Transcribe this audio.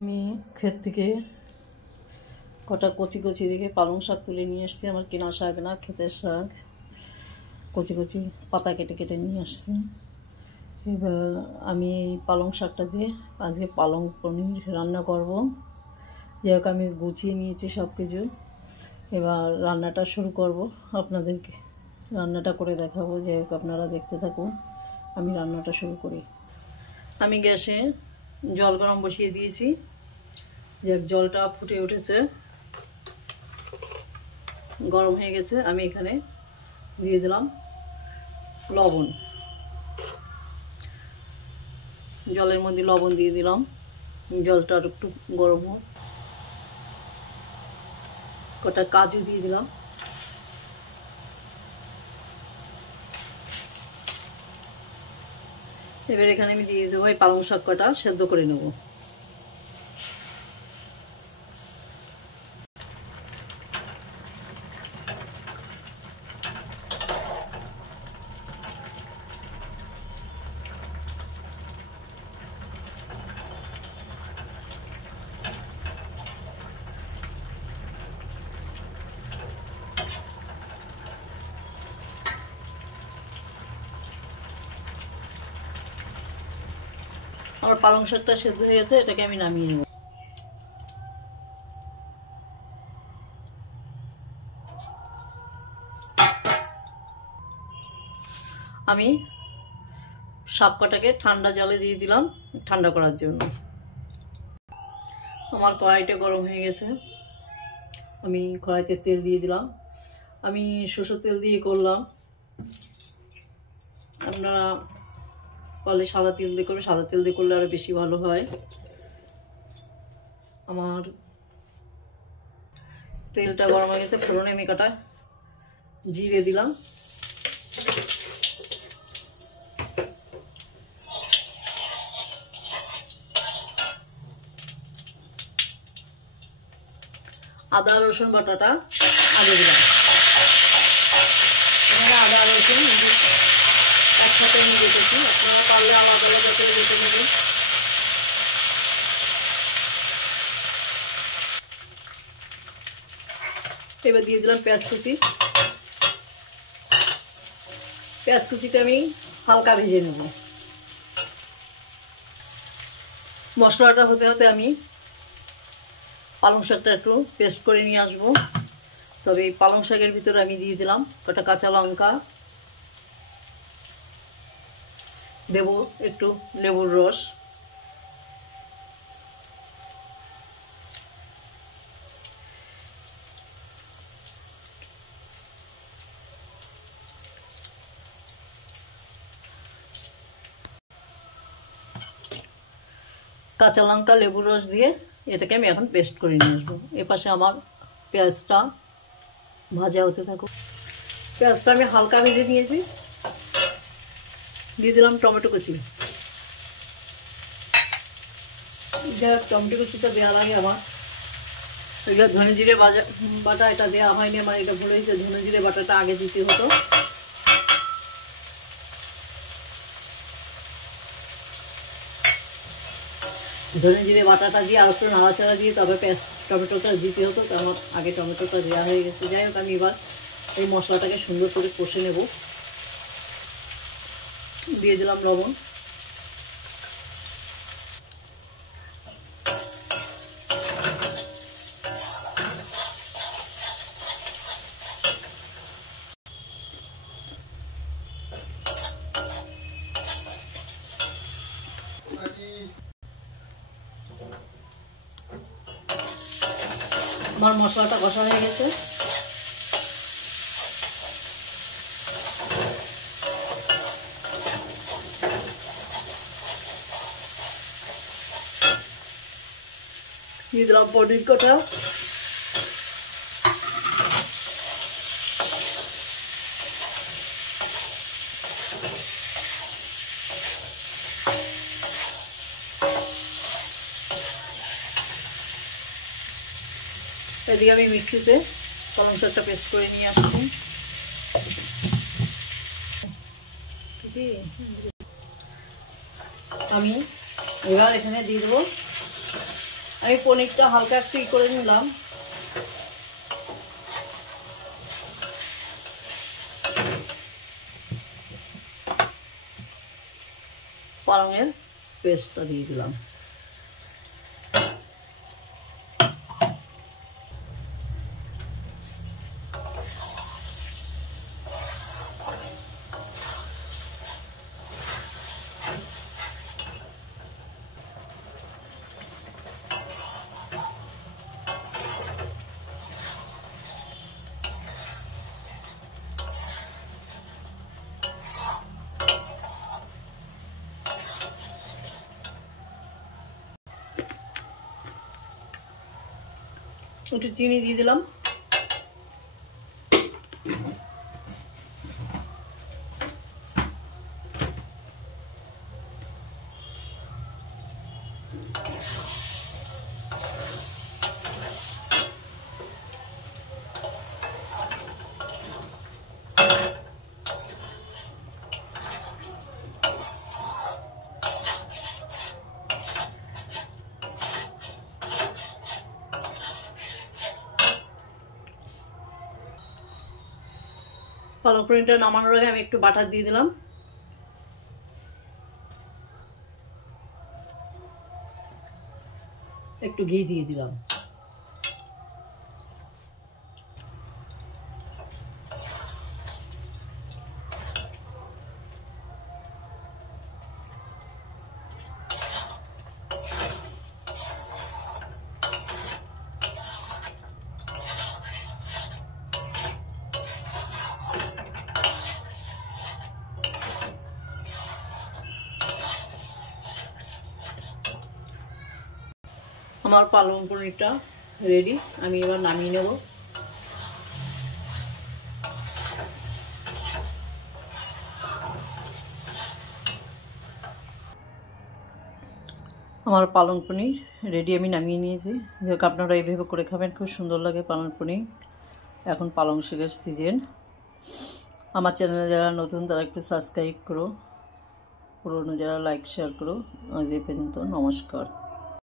আমি ক্ষেত থেকে কটা কচি কচি দেখে পালং শাক তুলে নিয়ে আসছি। আমার কেনা শাক না, ক্ষেতের শাক। কচি কচি পাতা কেটে কেটে নিয়ে আসছি। এবার আমি এই পালং শাকটা দিয়ে আজকে পালং পনির রান্না করব। যাই হোক, আমি গুছিয়ে নিয়েছি সব কিছু। এবার রান্নাটা শুরু করব, আপনাদেরকে রান্নাটা করে দেখাবো। যাই হোক, আপনারা দেখতে থাকুন, আমি রান্নাটা শুরু করি। আমি গ্যাসে জল গরম বসিয়ে দিয়েছি। যাক, জলটা ফুটে উঠেছে, গরম হয়ে গেছে। আমি এখানে দিয়ে দিলাম লবণ। জলের মধ্যে লবণ দিয়ে দিলাম। জলটা একটু গরম হোক। কটা কাজু দিয়ে দিলাম। এবার এখানে আমি দিয়ে দেবো এই পালং শাক কটা সেদ্ধ করে নেব। আমার পালং শাকটা সেদ্ধ হয়ে গেছে, এটাকে আমি নামিয়ে নেব। আমি শাক কটাকে ঠান্ডা জলে দিয়ে দিলাম ঠান্ডা করার জন্য। আমার কড়াইটা গরম হয়ে গেছে, আমি কড়াইতে তেল দিয়ে দিলাম। আমি সরষের তেল দিয়ে করলাম। আপনারা পারলে সাদা তেল দিয়ে করবে, সাদা তেল দিয়ে করলে আরো বেশি ভালো হয়। আমার তেলটা গরম হয়ে গেছে, ফোড়নে আমি কটা জিরে দিলাম। আদা রসুন বাটাটা আগে দিলাম। এখানে আদা রসুন একসাথে নিয়ে যেতেছি, আপনারা পারলে আলাদা আলাদা করে বেটে নেবেন। এবার দিয়ে দিলাম পেঁয়াজ কুচি। পেঁয়াজ কুচিটা আমি হালকা ভেজে নেব। মশলাটা হতে হতে আমি পালং শাকটা একটু পেস্ট করে নিয়ে আসবো। তবে এই পালং শাকের ভিতরে আমি দিয়ে দিলাম কটা কাঁচা লঙ্কা, দেব একটু লেবুর রস, কাঁচা লঙ্কা লেবুর রস দিয়ে এটাকে আমি এখন পেস্ট করে নিয়ে আসবো। এপাশে আমার পেঁয়াজটা ভাজা হতে থাকো। পেঁয়াজটা আমি হালকা ভেজে নিয়েছি। দিয়ে দিলাম টমেটো কুচি। টমেটো কুচিটা দেওয়ার আগে আমার এটা ধনে জিরে বাটা এটা দেওয়া হয়নি, আমার এটা ভুলে গেছে। ধনে জিরে বাটাটা আগে দিতে হতো। ধনে জিরে বাটাটা দিয়ে আর একটু নাড়াচাড়া দিয়ে তবে টমেটোটা দিতে হতো। আমার আগে টমেটোটা দেওয়া হয়ে গেছে। যাই হোক, আমি এবার এই মশলাটাকে সুন্দর করে কষে নেব। দিয়ে দিলাম লবণ। আমার মশলাটা কষা হয়ে গেছে। দিয়ে দিলাম পনির কটা। এদিকে আমি মিক্সিতে পালং শাকটা পেস্ট করে নিয়ে আসছি। আমি এবার এখানে দিয়ে দেবো আমি পনিরটা হালকা একটু করে নিলাম। পালংয়ের পেস্টটা দিয়ে দিলাম। একটু চিনি দিয়ে দিলাম। পালং পনিরটা নামানোর আগে আমি একটু বাটার দিয়ে দিলাম। একটু ঘি দিয়ে দিলাম। আমার পালং পনিরটা রেডি, আমি এবার নামিয়ে নেব। আমার পালং পনির রেডি, আমি নামিয়ে নিয়েছি। যাক, আপনারা এইভাবে করে খাবেন, খুব সুন্দর লাগে পালং পনির। এখন পালং শাকের সিজন। আমার চ্যানেলে যারা নতুন তারা একটু সাবস্ক্রাইব করো, পুরনো যারা লাইক শেয়ার করো। আজ এই পর্যন্ত, নমস্কার।